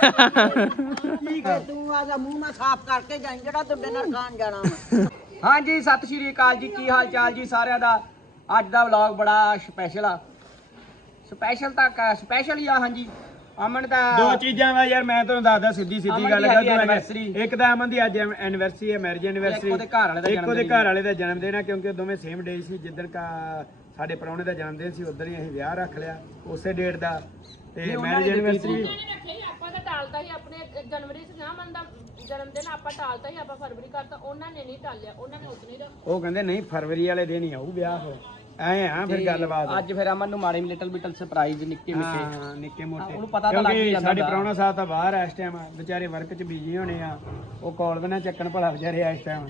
ਠੀਕ ਹੈ ਤੂੰ? ਆਦਾ ਮੂੰਹ ਨਾ ਸਾਫ਼ ਕਰਕੇ ਜਾਈਂ ਜਿਹੜਾ ਤੁਹਾਡੇ ਨਾਲ ਖਾਣ ਜਾਣਾ ਵਾ। ਹਾਂਜੀ ਸਤਿ ਸ਼੍ਰੀ ਅਕਾਲ ਜੀ। ਕੀ ਹਾਲ ਚਾਲ ਜੀ ਸਾਰਿਆਂ ਦਾ? ਅੱਜ ਦਾ ਵਲੌਗ ਬੜਾ ਸਪੈਸ਼ਲ ਆ। ਸਪੈਸ਼ਲ ਤਾਂ ਸਪੈਸ਼ਲ ਹੀ ਆ ਹਾਂਜੀ। ਅਮਨ ਦਾ ਦੋ ਚੀਜ਼ਾਂ ਵਾ ਯਾਰ ਮੈਂ ਤੁਹਾਨੂੰ ਦੱਸਦਾ ਸਿੱਧੀ ਅਮਨ ਸਿੱਧੀ ਦੀ ਗੱਲ ਹੈਗੀ ਕਰ anniversary। ਇੱਕ ਤਾਂ ਅਮਨ ਦੀ ਅੱਜ ਐਨੀਵਰਸਰੀ ਹੈ ਮੈਰਿਜ ਐਨੀਵਰਸਰੀ ਉਹਦੇ ਘਰ ਵਾਲੇ ਦਾ ਇੱਕ ਉਹਦੇ ਜਨਮ ਘਰ ਵਾਲੇ ਦਾ ਜਨਮ ਦਿਨ ਹੈ ਕਿਉਂਕਿ ਦੋਵੇਂ ਸੇਮ ਡੇ ਸੀ। ਜਿੱਦਣ ਕਾ ਸਾਡੇ ਪ੍ਰਾਹੁਣੇ ਦਾ ਜਨਮ ਦਿਨ ਸੀ ਉਧਰ ਹੀ ਅਸੀਂ ਵਿਆਹ ਰੱਖ ਲਿਆ ਉਸੇ ਡੇਟ ਦਾ। ਤੇ ਮੈਰਿਜ ਐਨੀਵਰਸਰੀ ਆਪਾਂ ਤਾਂ ਟਾਲਤਾ ਸੀ ਆਪਣੇ ਜਨਵਰੀ ਚ ਨਾ ਮੰਨਦਾ ਜਨਮ ਦਿਨ ਆਪਾਂ ਟਾਲਤਾ ਸੀ ਆਪਾਂ ਫਰਵਰੀ ਕਰਤਾ ਉਹਨਾਂ ਨੇ ਨਹੀਂ ਟਾਲਿਆ ਉਹਨਾਂ ਨੇ ਉਤਨੀ ਦਾ ਉਹ ਕਹਿੰਦੇ ਨਹੀਂ ਫਰਵਰੀ ਵਾਲੇ ਦਿਨ ਹੀ ਆਊ ਵਿਆਹ ਫਿਰ ਐ ਆ ਫਿਰ ਗੱਲਬਾਤ। ਅੱਜ ਫਿਰ ਅਮਨ ਨੂੰ ਮਾੜੇ ਲਿਟਲ ਬਿਟਲ ਸਰਪ੍ਰਾਈਜ਼ ਨਿੱਕੇ ਨਿੱਕੇ ਹਾਂ ਨਿੱਕੇ ਮੋਟੇ। ਉਹਨੂੰ ਪਤਾ ਤਾਂ ਲੱਗ ਹੀ ਕਿਉਂਕਿ ਜਾਂਦਾ ਸਾਡੇ। ਪ੍ਰਾਹੁਣਾ ਸਾਹਿਬ ਤਾਂ ਬਾਹਰ ਆ ਇਸ ਟਾਈਮ ਵਿਚਾਰੇ ਵਰਕ 'ਚ ਬਿਜ਼ੀ ਹੋਣੇ ਆ। ਉਹ ਕਾਲ ਵੀ ਨਾ ਚੱਕਣ ਭਲਾ ਵਿਚਾਰੇ ਆ ਇਸ ਟਾਈਮ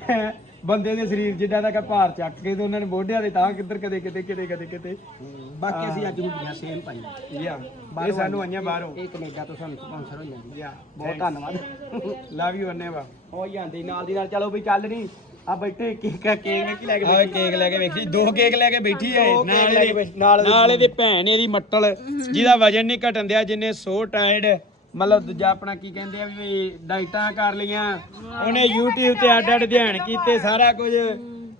ਬੰਦੇ ਦੇ ਸਰੀਰ ਜਿੱਡਾ ਦਾ ਭਾਰ ਚੱਕ ਕੇ ਤੇ ਉਹਨਾਂ ਨੇ ਮੋਢਿਆਂ ਦੇ ਤਾਂ ਕਿੱਧਰ ਕਦੇ ਕਿਤੇ ਕਿਤੇ ਕਦੇ ਕਿਤੇ। ਬਾਕੀ ਅਸੀਂ ਅੱਜ ਹੁੰਦੀਆਂ ਸੇਮ ਪਾਈਆਂ ਯਾ ਇਹ ਸਾਨੂੰ ਆਈਆਂ ਬਾਹਰੋਂ। ਇਹ ਕੈਨੇਡਾ ਤੋਂ ਸਾਨੂੰ ਸਪਾਂਸਰ ਹੋ ਜਾਂਦੀ ਯਾ ਬਹੁਤ ਧੰਨਵਾਦ। ਲਵ ਯੂ ਅੰਨੇ ਵਾ ਹੋ ਜਾਂਦੀ ਨਾਲ ਦੀ ਨਾਲ ਚਲੋ ਵੀ ਚੱਲ ਨਹੀਂ ਆ ਬੈਠੇ ਕੇਕ ਕੇਕ ਕੀ ਲੈ ਕੇ ਆਹ ਕੇਕ ਲੈ ਕੇ ਵੇਖੀ ਦੋ ਕੇਕ ਲੈ ਕੇ ਬੈਠੀ ਦੋ ਕੇਕ ਨਾਲ ਲੈ ਕੇ ਨਾਲ ਇਹਦੀ- ਨਾਲ ਇਹਦੀ ਭੈਣ ਇਹਦੀ ਮੱਟਲ ਜਿਹਦਾ ਵਜਨ ਨਹੀਂ ਘਟਣ ਦਿਆ ਜਿੰਨੇ ਸੋ ਟਾਇਰਡ ਮਤਲਬ ਦੂਜਾ ਆਪਣਾ ਕੀ ਕਹਿੰਦੇ ਆ ਵੀ ਡਾਈਟਾਂ ਕਰ ਲੀਆਂ ਉਹਨੇ YouTube ਤੇ ਅੱਡ ਅੱਡ ਧਿਆਨ ਕੀਤੇ ਸਾਰਾ ਕੁਝ।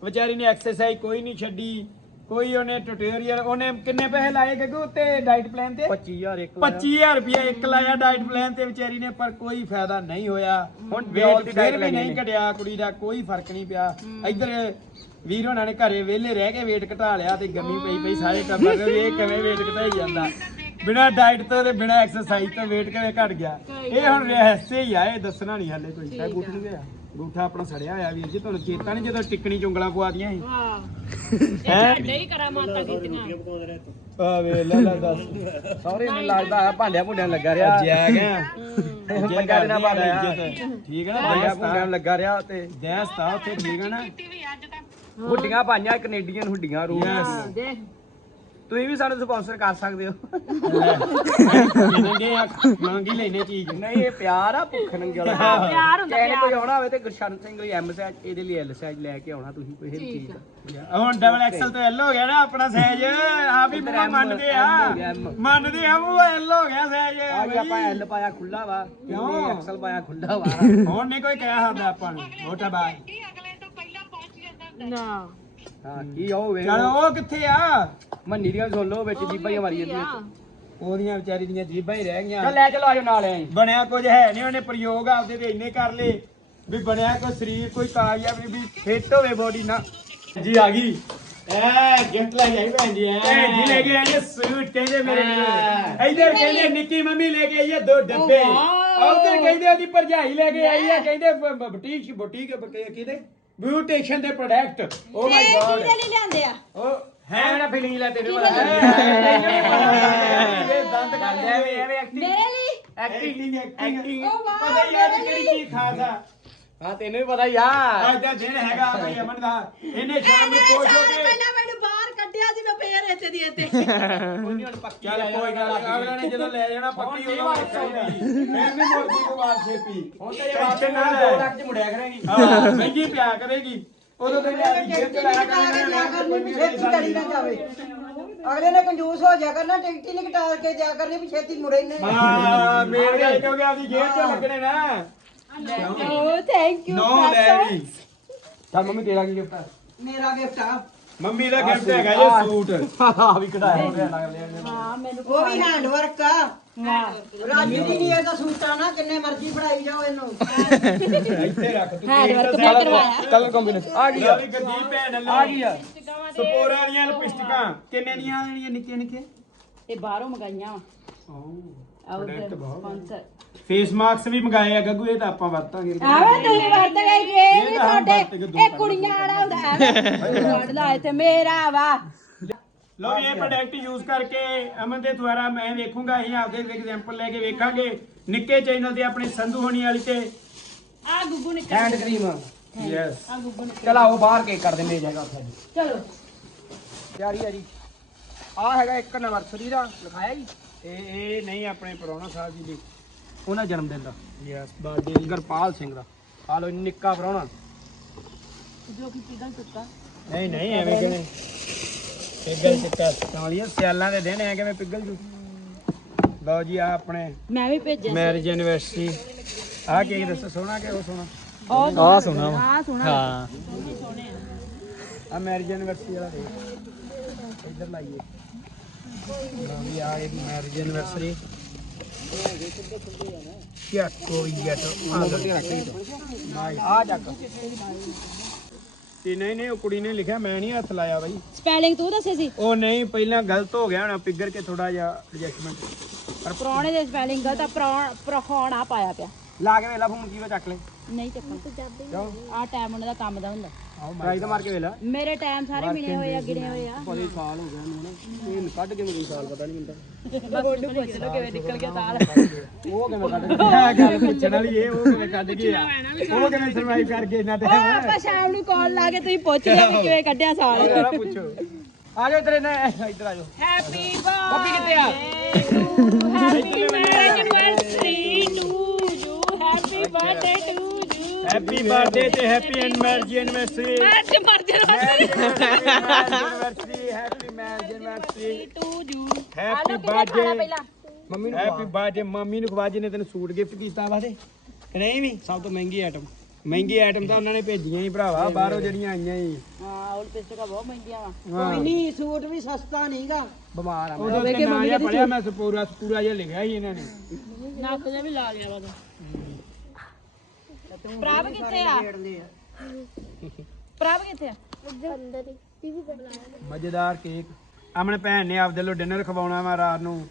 ਵਿਚਾਰੀ ਨੇ ਐਕਸਰਸਾਈਜ਼ ਕੋਈ ਨਹੀਂ ਛੱਡੀ। ਕੋਈ ਉਹਨੇ ਟਿਊਟੋਰੀਅਲ ਉਹਨੇ ਕਿੰਨੇ ਪੈਸੇ ਲਾਏ ਗੱਗੂ ਉੱਤੇ ਡਾਈਟ ਪਲਾਨ ਤੇ? 25000 ਇੱਕ 25000 ਰੁਪਏ ਇੱਕ ਲਾਇਆ ਡਾਈਟ ਪਲਾਨ ਤੇ ਵਿਚਾਰੀ ਨੇ ਪਰ ਕੋਈ ਫਾਇਦਾ ਨਹੀਂ ਹੋਇਆ। ਹੁਣ ਦੀ ਫਿਰ ਵੀ ਨਹੀਂ। ਘਟਿਆ ਕੁੜੀ ਦਾ ਕੋਈ ਫ਼ਰਕ ਨਹੀਂ ਪਿਆ। ਇੱਧਰ ਵੀਰ ਹੋਣਾ ਨੇ ਘਰੇ ਵਿਹਲੇ ਰਹਿ ਕੇ weight ਘਟਾ ਲਿਆ ਤੇ ਗੰਮੀ ਪਈ ਪਈ ਸਾਰੇ ਟੱਬਰ ਦੇ ਇਹ ਕਿਵੇਂ weight ਘਟਾਈ ਜਾਂਦਾ। ਬਿਨਾ ਡਾਈਟ ਤੋਂ ਤੇ ਬਿਨਾ ਐਕਸਰਸਾਈਜ਼ ਤੋਂ weight ਕਿਵੇਂ ਘਟ ਗਿਆ। ਇਹ ਹੁਣ ਰਹਿਸੇ ਹੀ ਆ ਇਹ ਦੱਸਣਾ ਨਹੀਂ ਹਾਲੇ ਕੋਈ। ਤਾਂ ਗੁੱਠ ਨਹੀਂ ਗਿਆ। ਗੁੱਠਾ ਆਪਣਾ ਸੜਿਆ ਹੋਇਆ ਵੀਰ ਜੀ ਤੁਹਾਨੂੰ ਚੇਤਾ ਨਹੀਂ ਜਦੋਂ ਟਿੱਕਣੀ ਚੁੰਗਲਾਂ ਪਵਾਦੀਆਂ ਸੀ? ਹਾਂ। ਹੈ? ਨਹੀਂ ਕਰਾ ਮਾਤਾ ਕੀਤੀਆਂ ਆ ਵੇ ਲੈ ਲੈ ਦੱਸ। ਸੌਰੀ ਮੈਨੂੰ ਲੱਗਦਾ ਆ ਭਾਂਡਿਆਂ ਭੁੰਡਿਆਂ ਲੱਗਾ ਰਿਹਾ। ਜੈ ਗਿਆ। ਪੰਜਾਂ ਦਿਨਾਂ ਬਾਅਦ। ਠੀਕ ਹੈ ਨਾ? ਭਾਂਡਿਆਂ ਭੁੰਡਿਆਂ ਲੱਗਾ ਰਿਹਾ ਤੇ ਦੈਸ ਤਾਂ ਉੱਥੇ ਠੀਕ ਹੈ ਨਾ। ਹੁੱਡੀਆਂ ਪਾਈਆਂ ਕੈਨੇਡੀਅਨ ਹੁੱਡੀਆਂ ਰੂਸ. ਦੇਖ। ਤੁਸੀਂ ਵੀ ਸਾਨੂੰ ਸਪਾਂਸਰ ਕਰ ਸਕਦੇ ਹੋ। ਜਿੰਨੇ ਆ ਮੰਗੀ ਲੈਨੇ ਚੀਜ਼। ਨਹੀਂ ਇਹ ਪਿਆਰ ਆ ਭੁੱਖ ਨੰਗੇ ਵਾਲਾ। ਪਿਆਰ ਹੁੰਦਾ ਚਾਹੇ ਕੋਈ ਆਉਣਾ ਹੋਵੇ ਤੇ ਗੁਰਸ਼ਨ ਸਿੰਘ ਲਈ ਐਮ ਸੈਚ ਇਹਦੇ ਲਈ ਐਲ ਸੈਚ ਲੈ ਕੇ ਆਉਣਾ ਤੁਸੀਂ ਕੋਈ ਚੀਜ਼ ਹੁਣ ਡਬਲ ਐਕਸਲ ਤੋਂ ਐਲ ਹੋ ਗਿਆ ਨਾ ਆਪਣਾ ਸਾਈਜ਼ ਆ ਵੀ ਬੁਆ ਮੰਨਦੇ ਆ। M ਹੋ ਗਿਆ, M। ਮੰਨਦੇ ਆ ਉਹ ਐਲ ਹੋ ਗਿਆ ਸਾਈਜ਼ ਆ ਜੀ ਆਪਾਂ ਐਲ ਪਾਇਆ ਖੁੱਲਾ ਵਾ ਕਿਉਂ? ਕਿਉਂ ਐਕਸਲ ਪਾਇਆ ਖੁੱਲਾ ਵਾ। ਹੁਣ ਨਹੀਂ ਕੋਈ ਕਹਿ ਸਕਦਾ ਆਪਾਂ ਨੂੰ। ਮੋਟਾ ਬਾਈ ਨਾ। ਹਾਂ ਕੀ ਹੋਵੇ ਚਲ ਉਹ ਕਿੱਥੇ ਆ? ਮੰਨੀ ਦੀਆਂ ਸੁਣ ਲਓ ਵਿੱਚ ਜੀਬਾਂ ਹੀ ਮਾਰੀ ਜਾਂਦੀਆਂ। ਉਹਦੀਆਂ ਵਿਚਾਰੀ ਦੀਆਂ ਜੀਬਾਂ ਹੀ ਰਹਿ ਗਈਆਂ। ਚੱਲ ਲੈ ਚਲੋ ਆਜੋ ਨਾਲ ਐ। ਬਣਿਆ ਕੁਝ ਹੈ ਨਹੀਂ ਉਹਨੇ ਪ੍ਰਯੋਗ ਆਪਦੇ ਤੇ ਇੰਨੇ ਕਰ ਲਏ ਵੀ ਬਣਿਆ ਕੋਈ ਸਰੀਰ ਕੋਈ ਕਾਮਯਾਬ ਵੀ ਫਿੱਟ ਹੋਵੇ ਬੋਡੀ ਨਾ ਜੀ ਆ ਗਈ। ਐ ਗਿਫਟ ਲੈ ਜਾਈ ਭੈਣ ਜੀ ਐ। ਭੈਣ ਜੀ ਲੈ ਕੇ ਆਈ ਇਹ ਸੂਟ ਕਹਿੰਦੇ ਮੇਰੇ ਲਈ ਇਧਰ ਕਹਿੰਦੇ ਨਿੱਕੀ ਮੰਮੀ ਲੈ ਕੇ ਆਈ ਹੈ ਦੋ ਡੱਬੇ। ਉਧਰ ਕਹਿੰਦੇ ਉਹਦੀ ਭਰਜਾਈ ਲੈ ਕੇ ਆਈ ਹੈ ਕਹਿੰਦੇ ਬੁਟੀਕ ਬੁਟੀਕ ਕਿਹਦੇ? ਬਿਊਟੀਸ਼ੀਅਨ ਦੇ ਪ੍ਰੋਡਕਟ ਓ ਮਾਈ ਗॉड ਲਈ ਲਿਆਂਦੇ ਆ? ਉਹ ਹੈ ਨਾ ਫੀਲਿੰਗ ਲੈ ਤੈਨੂੰ ਇਹ ਦੰਦ ਕਰਦੇ ਐਵੇਂ ਐਵੇਂ ਐਕਟਿੰਗ ਮੇਰੇ ਲਈ? ਐਕਟਿੰਗ ਐਕਟਿੰਗ ਓ ਵਾਹ, ਪਤਾ ਹੀ ਆ ਵੀ ਕਿਹੜੀ ਚੀਜ਼ ਖਾਸ ਆ। ਹਾਂ ਤੈਨੂੰ ਵੀ ਪਤਾ ਆ। ਅੱਜ ਦਾ ਦਿਨ ਹੈਗਾ ਬਈ ਅਮਨ ਦਾ। ਇਹਨੇ ਸ਼ਾਮ ਨੂੰ ਇਹਨੇ ਖੁਸ਼ ਹੋ ਸਾਲ ਕੇ ਪਹਿਲਾਂ ਮੈਨੂੰ ਬਾਹਰ ਕੱਢਿਆ ਸੀ ਮੈਂ ਫੇਰ ਇੱਥੇ ਦੀ ਇੱਥੇ। ਕੋਈ ਨਹੀਂ ਹੁਣ ਪੱਕੀ ਚੱਲ ਕੋਈ ਗੱਲ ਨੀ, ਅਗਲੇ ਨੇ ਜਦੋਂ ਲੈ ਜਾਣਾ ਪੱਕੀ ਹੁਣ ਨਹੀਂ ਚਾਹੀਦੀ ਫਿਰ ਨਹੀਂ। ਮੁੜਦੀ ਕੋ ਬਾਤ ਛੇਤੀ। ਹੁਣ ਤੇਰੇ ਵਾਸਤੇ ਨਾਲ 2 ਲੱਖ ਚ ਮੁੜਿਆ ਕਰੇਗੀ। ਹਾਂ ਮਹਿੰਗੀ ਪਿਆ ਕਰੇਗੀ। ਉਦੋਂ ਤੇ ਲਿਆ ਦੀ ਜੇਬ ਚ ਲਾਇਆ ਕਰਨੀ ਵੀ ਛੇਤੀ ਚੜੀ ਨਾ ਕਰਨੀ ਜਾਵੇ। ਅਗਲੇ ਨੇ ਕੰਜੂਸ ਹੋ ਜਾ ਕਰਨਾ ਟਿਕਟ ਹੀ ਨਹੀਂ ਕਟਾ ਕੇ ਜਾ ਕਰਨੀ ਵੀ ਛੇਤੀ ਮੁੜੇ ਹੀ ਨਹੀਂ। ਹਾਂ ਮੇਰ ਗੱਲ ਕਿਉਂਕਿ ਆਪਦੀ ਜੇਬ ਚ ਲੱਗਣੇ ਨਾ। ਓ ਥੈਂਕ ਨੋ ਲੈ ਵੀ ਤਾਂ ਮੰਮੀ ਤੇਰਾ ਕੀ ਗਿਫਟ ਆ? ਮੇਰਾ ਗਿਫਟ ਆ। ਮੰਮੀ ਦਾ ਗਿਫਟ ਹੈਗਾ ਇਹ ਸੂਟ। ਆ ਵੀ ਕਢਾਇਆ ਹੋਇਆ ਅਗਲੇ ਨੇ। ਹਾਂ ਮੈਨੂੰ ਉਹ ਵੀ ਹੈਂਡ ਵਰਕ ਆ। ਰਾਜੂ ਦੀ ਨਹੀਂ ਇਹਦਾ ਸੂਟਾ ਨਾ ਕਿੰਨੇ ਮਰਜ਼ੀ ਫੜਾਈ ਜਾਓ ਇਹਨੂੰ। ਇੱਥੇ ਰੱਖ ਤੂੰ। ਹੈਂਡ ਵਰਕ ਮੈਂ ਕਰਵਾਇਆ। ਕਲਰ ਕੰਬੀਨੇਸ਼ਨ ਆ ਗਈ ਆ। ਭੈਣ ਆ ਗਈ ਆ। ਸਪੋਰਾ ਦੀਆਂ ਲਿਪਸਟਿਕਾਂ। ਕਿੰਨੇ ਦੀਆਂ ਆਣੀਆਂ ਨਿੱਕੀਆਂ ਨਿੱਕੀਆਂ ਇਹ ਬਾਹਰੋਂ ਮੰਗਾਈਆਂ ਵਾ। ਪ੍ਰੋਡਕਟ ਬਹੁਤ ਸਪਾਂਸਰ ਫੇਸ ਮਾਸਕ ਵੀ ਮੰਗਾਏ ਆ ਗੱਗੂ ਇਹ ਤਾਂ ਆਪਾਂ ਵਰਤਾਂਗੇ। ਆਵੇ ਤੁਸੀਂ ਵਰਤ ਗਏ ਜੇ ਇਹ ਤਾਂ ਤੁਹਾਡੇ ਇਹ ਕੁੜੀਆਂ ਵਾਲਾ ਹੁੰਦਾ ਹੈ ਵਰਡ ਲਾ ਇੱਥੇ ਮੇਰਾ ਵਾ। ਲੋ ਇਹ ਪ੍ਰੋਡਕਟ ਯੂਜ਼ ਕਰਕੇ ਅਮਨ ਦੇ ਦੁਆਰਾ ਮੈਂ ਵੇਖੂੰਗਾ ਅਸੀਂ ਆਪਦੇ ਐਗਜ਼ਾਮਪਲ ਲੈ ਕੇ ਵੇਖਾਂਗੇ। ਨਿੱਕੇ ਚੈਨਲ ਤੇ ਆਪਣੇ ਸੰਧੂ ਹੋਣੀ ਵਾਲੀ ਤੇ। ਆ ਗੁੱਗੂ ਨੇ ਹੈਂਡ ਕਰੀਮ ਯੈਸ ਆ ਗੁੱਗੂ ਨੇ ਚਲ ਆਓ ਬਾਹਰ ਕੇਕ ਕਰ ਦਿੰਦੇ ਜਾਏਗਾ ਉੱਥੇ। ਚਲੋ। ਯਾਰੀ ਯਾਰੀ ਆ ਹੈਗਾ ਇੱਕ ਐਨਵਰਸਰੀ ਦਾ ਲਿਖਾਇਆ ਜੀ। ਇਹ ਇਹ ਨਹੀਂ ਆਪਣੇ ਪ੍ਰਾਹੁਣਾ ਸਾਹਿਬ ਜੀ ਦੀ। ਉਹਨਾਂ ਜਨਮ ਦਿਨ ਦਾ। ਯੈਸ ਬਰਥਡੇ ਗੁਰਪਾਲ ਸਿੰਘ ਦਾ। ਆ ਲੋ ਨਿੱਕਾ ਪ੍ਰਾਹੁਣਾ ਜੋ ਕਿ ਪਿਗਲ ਟੁੱਟਾ ਨਹੀਂ ਨਹੀਂ ਐਵੇਂ ਕਿਵੇਂ? ਪਿਗਲ ਚਿੱਟਾ ਸਾਲੀਆ ਸਿਆਲਾਂ ਦੇ ਦਿਨ ਐ ਕਿਵੇਂ ਪਿਗਲ ਜੂ? ਲਓ ਜੀ ਆ ਆਪਣੇ ਮੈਂ ਵੀ ਭੇਜਿਆ ਮੈਰਿਜ ਐਨਵਰਸਰੀ ਆ ਕੇਕ ਦੱਸੋ ਸੋਹਣਾ ਕਿ ਉਹ ਸੋਹਣਾ? ਆ ਸੁਣਾ ਆ ਸੁਣਾ ਹਾਂ। ਆ ਮੈਰਿਜ ਐਨਵਰਸਰੀ ਵਾਲਾ ਦੇ ਇੱਧਰ ਲਾਈਏ। ਲਓ ਜੀ ਆ ਇਹ ਮੈਰਿਜ ਐਨਵਰਸਰੀ ਕੀ ਕੋਈ ਗਿਆ ਤਾਂ। ਆ ਜਾ ਤੇ ਨਹੀਂ ਨਹੀਂ ਉਹ ਕੁੜੀ ਨੇ ਲਿਖਿਆ ਮੈਂ ਨਹੀਂ ਹੱਥ ਲਾਇਆ ਬਾਈ। ਸਪੈਲਿੰਗ ਤੂੰ ਦੱਸੇ ਸੀ? ਉਹ ਨਹੀਂ ਪਹਿਲਾਂ ਗਲਤ ਹੋ ਗਿਆ ਨਾ ਪਿੱਗਰ ਕੇ ਥੋੜਾ ਜਿਹਾ ਐਡਜਸਟਮੈਂਟ ਪ੍ਰਾਹੁਣੇ ਦੇ ਸਪੈਲਿੰਗ ਗਲਤ ਆ ਪ੍ਰਖਾਣਾ ਪਾਇਆ ਪਿਆ। ਲਾ ਕੇ ਵੇਲਾ ਫੋਨ ਕੀਵਾ ਚੱਕ ਲੈ। ਨਹੀਂ ਚੱਕਣਾ। ਆ ਟਾਈਮ ਉਹਨਾਂ ਦਾ ਕੰਮ ਦਾ ਹੁੰਦਾ। ਟਰਾਈ ਤਾਂ ਮਾਰ ਕੇ ਵੇਲਾ ਮੇਰੇ ਟਾਈਮ ਸਾਰੇ ਮਿਲੇ ਹੋਏ ਆ ਗਿਣੇ ਹੋਏ ਆ। ਬੜੇ ਸਾਲ ਹੋ ਗਏ ਮੈਨੂੰ ਇਹ ਕੱਢ ਕੇ ਮੈਨੂੰ ਸਾਲ ਪਤਾ ਨਹੀਂ ਹੁੰਦਾ। ਉਹਨੂੰ ਪੁੱਛ ਲੋ ਕਿਵੇਂ ਨਿਕਲ ਗਿਆ ਸਾਲ। ਉਹ ਕਿਵੇਂ ਕੱਢ ਗਿਆ? ਗੱਲ ਪੁੱਛਣ ਵਾਲੀ ਇਹ ਉਹ ਕਿਵੇਂ ਕੱਢ ਗਿਆ? ਉਹ ਕਿਵੇਂ ਸਰਵਾਈਵ ਕਰ ਗਏ ਇੰਨਾ ਟਾਈਮ ਆਪਾਂ ਸ਼ਾਮ ਨੂੰ ਕਾਲ ਲਾ ਕੇ ਤੁਸੀਂ ਪੁੱਛ ਲਿਆ ਵੀ ਕਿਵੇਂ ਕੱਢਿਆ ਸਾਲ। ਪੁੱਛੋ। ਆ ਜਾਓ ਇਧਰ ਨਾ ਇੱਧਰ ਆ ਜਾਓ। ਹੈਪੀ ਬੱਬੀ ਕਿੱਥੇ ਆ? Happy marriage anniversary to you happy birthday to happy birthday ਤੇ ਹੈਪੀ ਮੈਰਿਜ ਐਨਵਰਸਰੀ ਅੱਜ ਮਰ anniversary happy marriage anniversary to you happy birthday mummy ਨੂੰ ਹੈਪੀ ਬਰਥਡੇ ਮੰਮੀ ਨੂੰ ਖਵਾ। ਜੀ ਨੇ ਤੈਨੂੰ ਸੂਟ ਗਿਫਟ ਕੀਤਾ ਵਾ ਤੇ। ਕਿ ਨਹੀਂ ਵੀ ਸਭ ਤੋਂ ਮਹਿੰਗੀ ਆਈਟਮ ਮਹਿੰਗੀ ਆਈਟਮ ਤਾਂ ਉਹਨਾਂ ਨੇ ਭੇਜੀਆਂ ਹੀ ਭਰਾਵਾ ਬਾਹਰੋਂ ਜਿਹੜੀਆਂ ਆਈਆਂ ਹੀ। ਹਾਂ ਉਹ ਪਿਸਟਕਾਂ ਬਹੁਤ ਮਹਿੰਗੀਆਂ ਵਾ। ਕੋਈ ਨਹੀਂ ਸੂਟ ਵੀ ਸਸਤਾ ਨਹੀਂਗਾ। ਬਿਮਾਰ ਆ ਉਹਦੇ ਤੇ ਨਾਂ ਜਿਹਾ ਪੜਿਆ ਮੈਂ ਪੂਰਾ ਪੂਰਾ ਜਿਹਾ ਲਿਖਿਆ ਸੀ ਇਹਨਾਂ ਨੇ। ਨੱਕ ਜਿਹਾ ਵੀ ਲਾ ਲਿਆ ਵਾ ਪ੍ਰਭ ਕਿੱਥੇ ਆ? ਪ੍ਰਭ ਕਿੱਥੇ ਆ? ਮਜ਼ੇਦਾਰ ਕੇਕ। ਆਪਣੇ ਭੈਣ ਨੇ ਆਪਦੇ ਲੋ ਡਿਨਰ ਖਵਾਉਣਾ ਵਾ ਰਾਤ ਨੂੰ।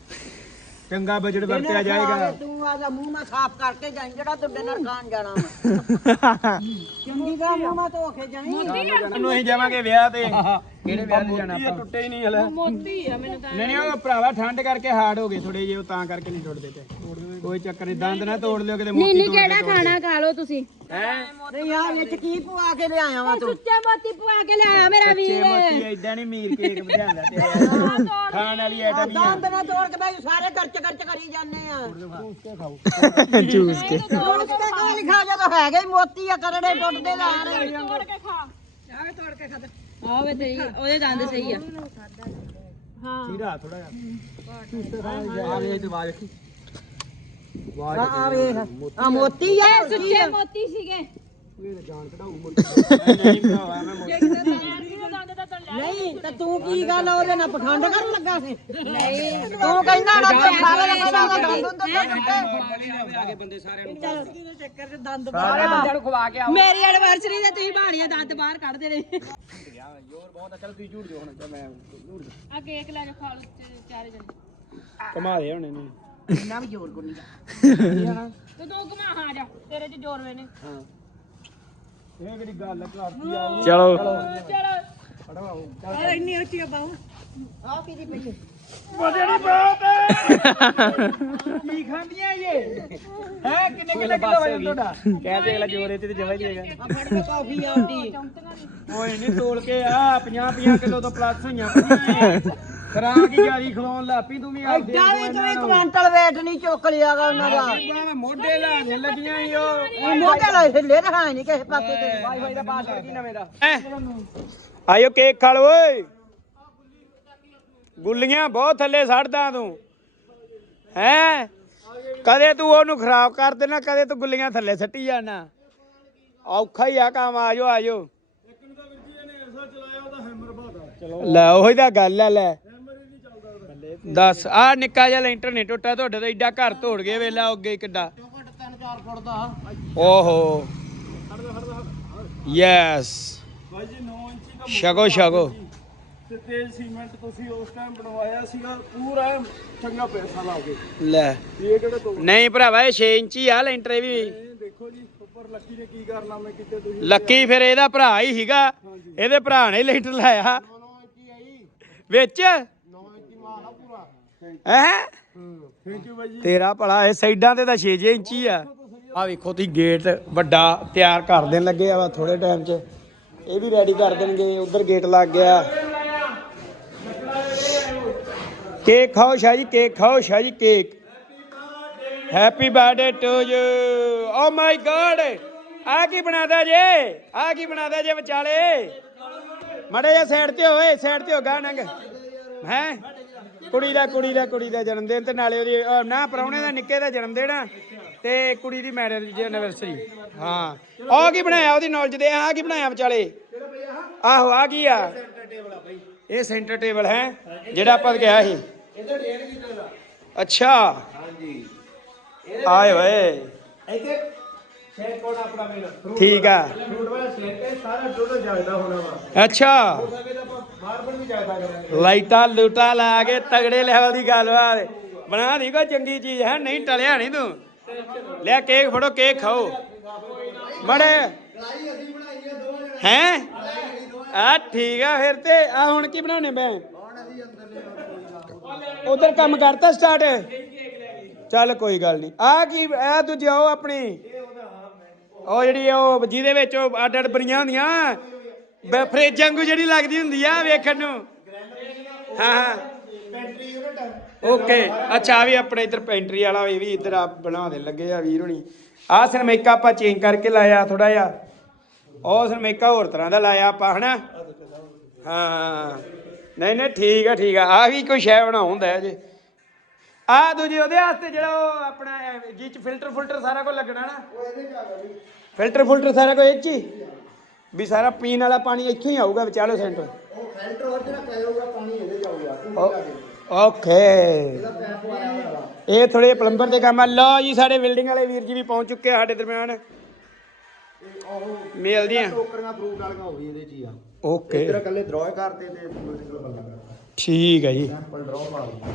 ਚੰਗਾ ਬਜਟ ਵਰਤਿਆ ਜਾਏਗਾ। ਤੂੰ ਆ ਜਾ ਮੂੰਹ ਮਾ ਸਾਫ਼ ਕਰਕੇ ਜਾਈਂ ਜਿਹੜਾ ਤੂੰ ਡਿਨਰ ਖਾਣ ਜਾਣਾ ਵਾ। ਚੰਗੀ ਗਾ ਮੂੰਹ ਮਾ ਧੋ ਕੇ ਜਾਈਂ। ਨੂੰ ਅਸੀਂ ਜਾਵਾਂਗੇ ਵਿਆਹ ਤੇ। ਕਿਹੜੇ ਵਿਆਹ ਤੇ ਜਾਣਾ ਆਪਾਂ? ਟੁੱਟੇ ਹੀ ਨਹੀਂ ਹਲੇ। ਮੋਤੀ ਆ ਮੈਨੂੰ ਤਾਂ ਨਹੀਂ ਨਹੀਂ ਉਹ ਭਰਾਵਾ ਠੰਡ ਕਰਕੇ ਹਾਰਡ ਹੋ ਗਏ ਥੋੜੇ ਜਿਹੇ ਤਾਂ ਕਰਕੇ ਨਹੀਂ ਟੁੱਟਦੇ ਤੇ ਕੋਈ ਚੱਕਰ ਨਹੀਂ ਦੰਦ ਨਾ ਤੋੜ ਲਿਓ ਕਿਤੇ ਮੋਤੀ ਤੋੜ ਕਿਹੜਾ ਖਾਣਾ ਖਾ ਲਓ ਤੁਸੀਂ? ਨਹੀਂ ਆ ਵਿੱਚ ਕੀ ਪਵਾ ਕੇ ਲਿਆਇਆ ਵਾ ਤੂੰ? ਸੁੱਚੇ ਮੋਤੀ ਪਵਾ ਕੇ ਲਿਆਇਆ ਮੇਰਾ ਕੱਚੇ ਮੋਤੀ ਐਦਾਂ ਨਹੀਂ ਮੀਰ ਕੇਕ ਵਧਾਉਂਦਾ ਤੇ। ਖਾਣ ਵਾਲੀ ਆਈਟਮ ਹੀ ਆ। ਦੰਦ ਨਾ ਤੋੜ ਕੇ ਬਈ ਸਾਰੇ ਖਰਚ ਖਰਚ ਕਰੀ ਜਾਂਦੇ ਆ। ਜੂਸ ਕੇ। ਤੋੜ ਕੇ ਕਿਉਂ ਨਹੀਂ ਖਾ ਜਦੋਂ ਹੈਗੇ ਮੋਤੀ ਆ ਕਰੜੇ ਟੁੱਟਦੇ ਲਾ ਰਹੇ ਤੋੜ ਕੇ ਖਾ। ਆਵੇ ਤੋੜ ਕੇ ਖਾ ਆਵੇ ਤੇਰੀ ਉਹਦੇ ਦੰਦ ਸਹੀ ਆ। ਹਾਂ। ਸੀਰਾ ਥੋੜਾ ਜਿਹਾ। ਆ ਵੇ ਤੇ ਆਵਾਜ਼ ਰੱਖੀ। ਆ ਵੇਖ। ਆ। ਮੋਤੀ ਆ। ਸੁੱਚੇ ਆ? ਮੋਤੀ ਸੀਗੇ। ਨਹੀਂ ਭਰਾਵਾ ਮੈਂ ਮੋਟੀ ਦੰਦ ਦਾ ਤਾਂ ਲੈ ਨਹੀਂ ਤੇ ਤੂੰ ਕੀ ਗੱਲ ਆ ਉਹਦੇ ਨਾਲ ਪਖੰਡ ਕਰਨ ਲੱਗਾ ਸੀ? ਨਹੀਂ। ਤੂੰ ਕਹਿੰਦਾ ਨਾ ਦਾ ਪਹਿਲਾਂ ਦਾ ਦੰਦ ਤਾਂ ਸਾਰੇ ਬੰਦਿਆਂ ਨੂੰ ਖਵਾ ਕੇ ਆਓ। ਮੇਰੀ ਐਨਵਰਸਰੀ ਤੇ ਤੁਸੀਂ ਬਾਣੀਆਂ ਦੰਦ ਬਾਹਰ ਕੱਢਦੇ ਨੇ ਜ਼ੋਰ ਬਹੁਤ ਆ। ਚੱਲ ਤੁਸੀਂ ਝੂੜ ਦਿਓ ਹੁਣ ਤੇ ਮੈਂ ਝੂੜ। ਆ ਕੇਕ ਲੈ ਜਾ ਖਾ ਲਓ ਚ- ਚਾਰੇ ਜਣੇ। ਘੁਮਾ ਦੇ ਹੁਣ ਇਹਨੂੰ ਇੰਨਾ ਵੀ ਜ਼ੋਰ ਕੋਈ ਤੇ ਤੂੰ ਘੁਮਾ ਹਾਂ ਜਾ ਤੇਰੇ ਚ ਜ਼ੋਰ ਵੇ ਨੇ। ਹਾਂ। ਇਹ ਕਿਹੜੀ ਗੱਲ ਹੈ ਕਲਾਸੀ ਆ ਚਲੋ। ਚਲੋ। ਇੰਨੀ ਉੱਚੀ ਬਾਹੂ ਆ ਕੀ ਦੀ ਪਈ ਬਜੜੀ ਬਹੁਤ ਕੀ ਖਾਂਦੀਆਂ ਇਹ? ਹੈ ਕਿੰਨੇ ਕਿੰਨੇ ਕਿਲੋ ਵਜਨ ਤੁਹਾਡਾ? ਕਹਿ ਦੇ ਅਗਲਾ ਜੋਰੇ ਤੇ ਜਮਾ ਹੀ ਦੇਗਾ ਆ ਫੜ ਕੇ ਕਾਫੀ ਆਉਂਦੀ ਓਏ ਨਹੀਂ ਤੋਲ ਕੇ ਆ 50 50 ਕਿਲੋ ਤੋਂ ਪਲੱਸ ਹੋਈਆਂ ਪਈਆਂ ਕਰਾਂ ਕੀ ਜਾਰੀ ਖਲੋਣ ਲਾਪੀ ਤੂੰ ਵੀ ਆ ਦੇ ਵੀ ਤੂੰ ਕੁਆਂਟਲ ਵੇਟ ਨਹੀਂ ਚੁੱਕ ਲਿਆਗਾ ਉਹਨਾਂ ਦਾ। ਮੋਢੇ ਲਾਣ ਲੱਗੀਆਂ ਈ ਉਹ। ਮੋਢੇ ਲਾਏ ਹਿੱਲੇ ਤਾਂ ਹੈ ਨਹੀਂ ਕਿਸੇ ਪਾਸੇ ਤੇ। ਵਾਈਫਾਈ ਦਾ ਪਾਸਵਰਡ ਕੀ ਨਵੇਂ ਦਾ? ਆਇਓ ਕੇਕ ਖਾ ਲਓ ਓਏ। ਗੁੱਲੀਆਂ ਬਹੁਤ ਥੱਲੇ ਸੜਦਾ ਤੂੰ। ਹੈ? ਕਦੇ ਤੂੰ ਉਹਨੂੰ ਖਰਾਬ ਕਰ ਦੇਣਾ, ਕਦੇ ਤੂੰ ਗੁੱਲੀਆਂ ਥੱਲੇ ਸੱਟੀ ਜਾਣਾ। ਔਖਾ ਹੀ ਆ ਕੰਮ, ਆਜੋ ਆਜੋ। ਲੈ, ਉਹੀ ਤਾਂ ਗੱਲ ਆ, ਲੈ। ਦੱਸ, ਆ ਨਿੱਕਾ ਜਿਹਾ ਲੈਂਟਰ ਨਹੀਂ ਟੁੱਟਾ, ਤੁਹਾਡੇ ਤੋਂ ਏਡਾ ਘਰ ਤੋੜ ਗਏ, ਵੇਲਾ ਅੱਗੇ ਕਿੱਡਾ। ਓਹੋ। ਯੈਸ ਭਾਈ ਜੀ 9 ਸ਼ਗੋ ਸ਼ਗੋ ਤੇ ਤੇਲ ਸੀਮੈਂਟ ਤੁਸੀਂ ਉਸ ਟਾਈਮ ਬਣਵਾਇਆ ਸੀਗਾ ਪੂਰਾ ਚੰਗਾ ਪੈਸਾ ਲਾ ਕੇ। ਲੈ। ਇਹ ਕਿਹੜੇ ਤੋਂ? ਨਹੀਂ ਭਰਾਵਾ ਇਹ 6 ਇੰਚੀ ਆ ਲੈਂਟਰ ਇਹ ਵੀ। ਦੇਖੋ ਜੀ ਉੱਪਰ ਲੱਕੀ ਨੇ ਕੀ ਕਾਰਨਾਮੇ ਕੀਤੇ ਤੁਸੀਂ ਲੱਕੀ ਫਿਰ ਇਹਦਾ ਭਰਾ ਹੀ ਸੀਗਾ। ਇਹਦੇ ਭਰਾ ਨੇ ਲੈਂਟਰ ਲਾਇਆ। ਵਿੱਚ? 9 ਇੰਚੀ ਮਾਲਾ ਪੂਰਾ। ਹੈ? ਤੇਰਾ ਭਲਾ ਇਹ ਸਾਈਡਾਂ ਤੇ ਤਾਂ 6 ਇੰਚੀ ਆ। ਆ ਵੇਖੋ ਤੁਸੀਂ ਗੇਟ ਵੱਡਾ ਤਿਆਰ ਕਰ ਦੇਣ ਲੱਗੇ ਆ ਥੋੜੇ ਟਾਈਮ 'ਚ। ਇਹ ਵੀ ਰੈਡੀ ਕਰ ਦੇਣਗੇ, ਉਧਰ ਗੇਟ ਲੱਗ ਗਿਆ। ਕੇਕ ਖਾਓ ਸ਼ਾਹ ਜੀ ਕੇਕ ਖਾਓ Shah ji cake happy birthday to you oh my god ਆ ਕੀ ਬਣਾਦਾ ਜੇ? ਆ ਕੀ ਬਣਾਦਾ ਜੇ ਵਿਚਾਲੇ? ਮੜੇ ਜਾ ਸਾਈਡ ਤੇ ਹੋਏ ਸਾਈਡ ਤੇ ਹੋ ਗਾ ਹੈ? ਕੁੜੀ ਦਾ ਕੁੜੀ ਦਾ ਕੁੜੀ ਦਾ ਜਨਮ ਦਿਨ ਤੇ ਨਾਲੇ ਉਹਦੀ ਨਾ, ਪ੍ਰਾਹੁਣੇ ਦਾ, ਨਿੱਕੇ ਦਾ ਜਨਮ ਦਿਨ ਤੇ ਕੁੜੀ ਦੀ ਮੈਰਿਜ ਐਨਵਰਸਰੀ ਹਾਂ। ਆਹ ਕੀ ਬਣਾਇਆ ਉਹਦੀ ਨੌਲੇਜ ਦੇ? ਆਹ ਕੀ ਬਣਾਇਆ ਵਿਚਾਲੇ? ਆਹੋ ਆ ਕੀ ਆ? ਇਹ ਸੈਂਟਰ ਟੇਬਲ ਹੈ, ਜਿਹੜਾ ਆਪਾਂ ਗਿਆ ਸੀ। ਅੱਛਾ। ਹਾਂਜੀ ਆਏ ਓਏ ਇੱਥੇ ਸ਼ੇਕ ਕੋਡ ਆਪਣਾ ਮੇਨ ਠੀਕ ਆ। ਫਰੂਟ ਵਾਲਾ ਸ਼ੇਕ ਹੈ ਸਾਰਾ ਟੋਟਲ ਜਾਗਦਾ ਹੋਣਾ ਵਾ ਅੱਛਾ। ਸਕੇ ਤਾਂ ਮਾਰਬਲ ਵੀ ਜਾਗਦਾ ਕਰਾਂਗੇ ਲਾਈਟਾਂ ਲੂਟਾਂ ਲਾ ਕੇ ਤਗੜੇ ਲੈਵਲ ਦੀ ਗੱਲਬਾਤ। ਬਣਾ ਦੀ ਕੋਈ ਚੰਗੀ ਚੀਜ਼ ਹੈ? ਨਹੀਂ, ਟਲਿਆ ਨਹੀਂ ਤੂੰ। ਲਿਆ ਕੇਕ ਫੜੋ, ਕੇਕ ਖਾਓ। ਮੜੇ ਹੈ? ਆ ਠੀਕ ਆ ਫਿਰ ਤੇ। ਆ ਹੁਣ ਕੀ ਬਣਾਉਣੇ ਮੈਂ? ਉਧਰ ਕੰਮ ਕਰਤਾ ਸਟਾਰਟ ਚੱਲ ਕੋਈ ਗੱਲ ਨਹੀਂ ਆ ਕੀ, ਆ ਤੂੰ ਜਾਓ ਆਪਣੀ। ਉਹ ਜਿਹੜੀ ਉਹ, ਜਿਹਦੇ ਵਿੱਚ ਉਹ ਅੱਡ ਅੱਡ ਬਰੀਆਂ ਹੁੰਦੀਆਂ। ਬ- ਵਾਂਗੂ ਜਿਹੜੀ ਲੱਗਦੀ ਹੁੰਦੀ ਆ ਵੇਖਣ ਨੂੰ। ਹਾਂ ਹਾਂ। ਓਕੇ ਅੱਛਾ ਵੀ ਆਪਣੇ ਇੱਧਰ ਪੈਂਟਰੀ ਵਾਲਾ ਇਹ ਵੀ ਇੱਧਰ ਆ ਬਣਾ ਦੇ ਲੱਗੇ ਆ ਵੀਰ ਹੁਣੀ। ਆਹ ਸਰਮੇਕਾ ਆਪਾਂ ਚੇਂਜ ਕਰਕੇ ਲਾਇਆ ਥੋੜਾ ਜਿਹਾ। ਉਹ ਸਰਮੇਕਾ ਹੋਰ ਤਰ੍ਹਾਂ ਦਾ ਲਾਇਆ ਆਪਾਂ ਹਨਾ? ਹਾਂ। ਨਹੀਂ ਨਹੀਂ ਠੀਕ ਆ ਠੀਕ ਆ। ਆ ਵੀ ਕੋਈ ਸ਼ੈ ਬਣਾਉਂਦਾ ਹੈ ਜੇ ਆ ਦੂਜੀ ਉਹਦੇ ਵਾਸਤੇ ਜਿਹੜਾ ਉਹ ਆਪਣਾ ਜੀ ਚ ਫਿਲਟਰ ਫਿਲਟਰ ਸਾਰਾ ਕੁਝ ਲੱਗਣਾ ਨਾ। ਫਿਲਟਰ ਫਿਲਟਰ ਸਾਰਾ ਕੁਝ ਇਹ ਚ ਹੀ? ਵੀ ਸਾਰਾ ਪੀਣ ਵਾਲਾ ਪਾਣੀ ਇੱਥੋਂ ਹੀ ਆਊਗਾ ਵਿਚਾਲੋ ਸੈਂਟਰ ਓਕੇ। ਇਹ ਥੋੜੇ ਪਲੰਬਰ ਦੇ ਕੰਮ ਆ। ਲਓ ਜੀ ਸਾਡੇ ਬਿਲਡਿੰਗ ਵਾਲੇ ਵੀਰ ਜੀ ਵੀ ਪਹੁੰਚ ਚੁੱਕੇ ਆ ਸਾਡੇ ਦਰਮਿਆਨ। ਮਿਲਦੇ ਆ ਟੋਕਰੀਆਂ ਫਰੂਟ ਵਾਲੀਆਂ ਹੋ ਗਈ ਇਹਦੇ ਚ ਹੀ ਆ। ਓਕੇ। ਇਧਰ ਇਕੱਲੇ ਡਰਾਅ ਕਰਦੇ ਤੇ ਮਲਟੀਪਲ ਬੰਦਾ ਕਰਦਾ ਠੀਕ ਹੈ ਜੀ।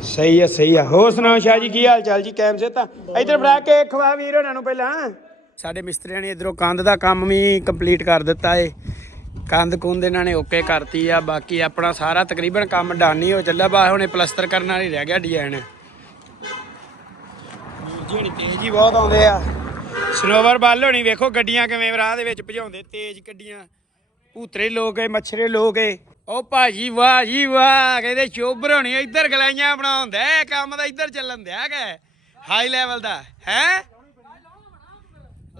ਸਹੀ ਹੈ ਸਹੀ ਹੈ ਹੋਰ ਸੁਣਾਓ ਸ਼ਾਹ ਜੀ ਕੀ ਹਾਲ ਚਾਲ ਜੀ? ਕੈਮ ਸੇ ਤਾਂ? ਇੱਧਰ ਬਣਾ ਕੇ ਖਵਾ ਵੀਰ ਉਹਨਾਂ ਨੂੰ ਪਹਿਲਾਂ। ਸਾਡੇ ਮਿਸਤਰੀਆਂ ਨੇ ਇਧਰੋਂ ਕੰਧ ਦਾ ਕੰਮ ਵੀ ਕੰਪਲੀਟ ਕਰ ਦਿੱਤਾ ਏ। ਕੰਧ ਕੁੰਧ ਇਹਨਾਂ ਨੇ ਓਕੇ ਕਰਤੀ ਆ ਬਾਕੀ ਆਪਣਾ ਸਾਰਾ ਤਕਰੀਬਨ ਕੰਮ ਡਨ ਹੀ ਹੋ ਚੱਲਿਆ। ਬਾ ਹੁਣੇ ਪਲਸਤਰ ਕਰਨ ਵਾਲੀ ਰਹਿ ਗਿਆ ਡਿਜ਼ਾਈਨ ਜਿਹੜੀ ਤੇਜ਼ ਬਹੁਤ ਆਉਂਦੇ ਆ। ਸਨੋਵਰ ਬੱਲ ਹੋਣੀ ਵੇਖੋ ਗੱਡੀਆਂ ਕਿਵੇਂ ਰਾਹ ਦੇ ਵਿੱਚ ਭਜਾਉਂਦੇ। ਤੇਜ਼ ਗੱਡੀਆਂ ਭੂਤਰੇ ਲੋਕ ਏ ਮੱਛਰੇ ਲੋਕ ਏ। ਉਹ ਭਾਜੀ ਵਾਹ ਜੀ ਵਾਹ ਕਹਿੰਦੇ ਚੋਬਰ ਹੋਣੀ ਇੱਧਰ ਗਲਾਈਆਂ ਬਣਾਉਂਦਾ ਕੰਮ ਦਾ ਇੱਧਰ ਚੱਲਣ ਦਿਆ ਹੈ ਹਾਈ ਲੈਵਲ ਦਾ ਹੈ?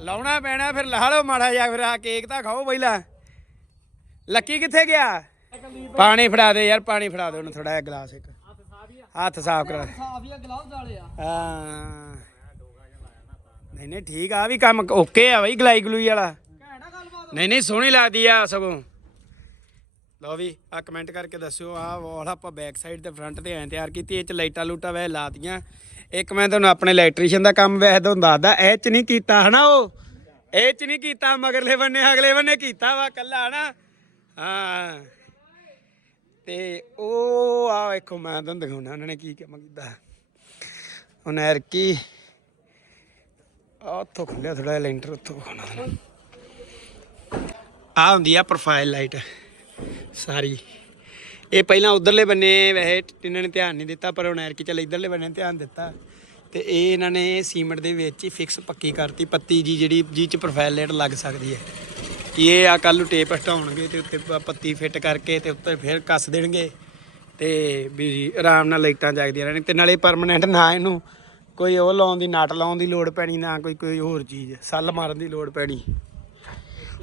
ਲਾਉਣਾ ਪੈਣਾ, ਫਿਰ ਲਾ ਲਓ ਮਾੜਾ ਜਿਹਾ, ਫਿਰ ਆ ਕੇਕ ਤਾਂ ਖਾਓ ਪਹਿਲਾਂ। ਲੱਕੀ ਕਿੱਥੇ ਗਿਆ? ਪਾਣੀ ਫੜਾ ਦੇ ਯਾਰ, ਪਾਣੀ ਫੜਾ ਦੇ ਉਹਨੂੰ ਥੋੜਾ ਜਿਹਾ ਗਲਾਸ ਇੱਕ। ਹੱਥ ਸਾਫ਼ ਕਰਾ ਸਾਫੀਆ ਗਲਾਵਜ਼ ਵਾਲੇ ਆ ਹਾਂ। ਨਹੀਂ ਨਹੀਂ, ਠੀਕ ਆ ਵੀ ਕੰਮ ਓਕੇ ਆ ਬਈ, ਗਲਾਈ ਗਲੂਈ ਵਾਲਾ। ਨਹੀਂ ਨਹੀਂ, ਸੋਹਣੀ ਲੱਗਦੀ ਆ ਸਗੋਂ। ਲਓ ਵੀ ਆ ਕਮੈਂਟ ਕਰਕੇ ਦੱਸਿਓ ਆ ਵਾਲ ਆਪਾਂ ਬੈਕ ਸਾਈਡ ਤੇ ਫਰੰਟ ਤੇ ਐਂ ਤਿਆਰ ਕੀਤੀ, ਇਹ ਚ ਲਾਈਟਾਂ ਲੂਟਾਂ ਵੈ ਲਾਤੀਆਂ। ਇੱਕ ਮੈਂ ਤੁਹਾਨੂੰ ਆਪਣੇ ਇਲੈਕਟ੍ਰੀਸ਼ੀਅਨ ਦਾ ਕੰਮ ਵੈਸੇ ਤੁਹਾਨੂੰ ਦੱਸਦਾ, ਇਹ ਚ ਨਹੀਂ ਕੀਤਾ ਹਨਾ ਉਹ? ਇਹ ਚ ਨਹੀਂ ਕੀਤਾ, ਮਗਰਲੇ ਬੰਨੇ, ਅਗਲੇ ਬੰਨੇ ਕੀਤਾ ਵਾ ਕੱਲਾ ਹਨਾ? ਹਾਂ। ਤੇ ਉਹ ਆ ਵੇਖੋ, ਮੈਂ ਤੁਹਾਨੂੰ ਦਿਖਾਉਣਾ, ਉਹਨਾਂ ਨੇ ਕੀ ਕੰਮ ਕੀਤਾ। ਉਹਨੇ ਐਰਕੀ ਆ ਉੱਥੋਂ ਖੁੱਲਿਆ ਥੋੜਾ ਜਿਹਾ ਲੈਂਟਰ, ਉੱਥੋਂ ਵਿਖਾਉਣਾ ਆ ਹੁੰਦੀ ਆ ਪ੍ਰੋਫਾਈਲ ਲਾਈਟ ਸਾਰੀ। ਇਹ ਪਹਿਲਾਂ ਉਧਰਲੇ ਬੰਨੇ ਵੈਸੇ ਇਹਨਾਂ ਨੇ ਧਿਆਨ ਨਹੀਂ ਦਿੱਤਾ, ਪਰ ਹੁਣ ਐਰਕੀ ਚੱਲ ਇਧਰਲੇ ਬੰਨੇ ਧਿਆਨ ਦਿੱਤਾ। ਤੇ ਇਹ ਇਹਨਾਂ ਨੇ ਸੀਮੈਂਟ ਦੇ ਵਿੱਚ ਹੀ ਫਿਕਸ ਪੱਕੀ ਕਰਤੀ, ਪੱਤੀ ਜੀ ਜਿਹੜੀ, ਜੀ ਚ ਪ੍ਰੋਫਾਈਲ ਲਾਈਟ ਲੱਗ ਸਕਦੀ ਹੈ। ਕਿ ਇਹ ਆ ਕੱਲ ਨੂੰ ਟੇਪ ਹਟਾਉਣਗੇ ਤੇ ਉੱਤੇ ਪੱਤੀ ਫਿੱਟ ਕਰਕੇ ਤੇ ਉੱਤੇ ਫਿਰ ਕੱਸ ਦੇਣਗੇ ਤੇ ਵੀ ਆਰਾਮ ਨਾਲ ਲਾਈਟਾਂ ਜਗਦੀਆਂ ਰਹਿਣ। ਤੇ ਨਾਲੇ ਪਰਮਨੈਂਟ ਨਾ ਇਹਨੂੰ ਕੋਈ ਉਹ ਲਾਉਣ ਦੀ, ਨਾਟ ਲਾਉਣ ਦੀ ਲੋੜ ਪੈਣੀ, ਨਾ ਕੋਈ ਕੋਈ ਹੋਰ ਚੀਜ਼, ਸੱਲ ਮਾਰਨ ਦੀ ਲੋੜ ਪੈਣੀ।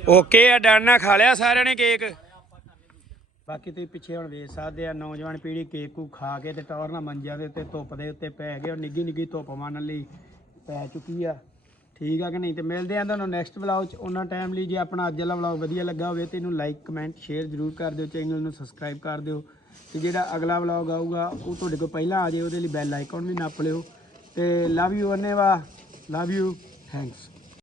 ਓਕੇ ਆ ਡਾਨਾ ਖਾ ਲਿਆ ਸਾਰਿਆਂ ਨੇ ਕੇਕ ਬਾਕੀ ਤੁਸੀਂ ਪਿੱਛੇ ਹੁਣ ਵੇਖ ਸਕਦੇ ਆ, ਨੌਜਵਾਨ ਪੀੜ੍ਹੀ ਕੇਕ ਕੂ ਖਾ ਕੇ ਤੇ ਟੌਰ ਨਾਲ ਮੰਜਿਆਂ ਦੇ ਉੱਤੇ ਧੁੱਪ ਦੇ ਉੱਤੇ ਪੈ ਗਏ ਔਰ ਨਿੱਗੀ ਨਿੱਗੀ ਧੁੱਪ ਮੰਨ ਲਈ ਪੈ ਚੁੱਕੀ ਆ। ਠੀਕ ਆ ਕਿ ਨਹੀਂ? ਤੇ ਮਿਲਦੇ ਆ ਤੁਹਾਨੂੰ ਨੈਕਸਟ ਵਲੌਗ ਚ। ਉਹਨਾਂ ਟਾਈਮ ਲਈ ਜੇ ਆਪਣਾ ਅੱਜ ਵਾਲਾ ਵਲੌਗ ਵਧੀਆ ਲੱਗਾ ਹੋਵੇ ਤੇ ਇਹਨੂੰ ਲਾਈਕ ਕਮੈਂਟ ਸ਼ੇਅਰ ਜ਼ਰੂਰ ਕਰ ਦਿਓ। ਚੈਨਲ ਨੂੰ ਸਬਸਕ੍ਰਾਈਬ ਕਰ ਦਿਓ। ਤੇ ਜਿਹੜਾ ਅਗਲਾ ਵਲੌਗ ਆਊਗਾ, ਉਹ ਤੁਹਾਡੇ ਕੋਲ ਪਹਿਲਾਂ ਆ ਜਾਏ, ਉਹਦੇ ਲਈ ਬੈਲ ਆਈਕਨ ਵੀ ਨੱਪ ਲਿਓ। ਤੇ ਲਵ ਯੂ ਅਨੇਵਾ ਲਵ ਯੂ ਥੈਂਕਸ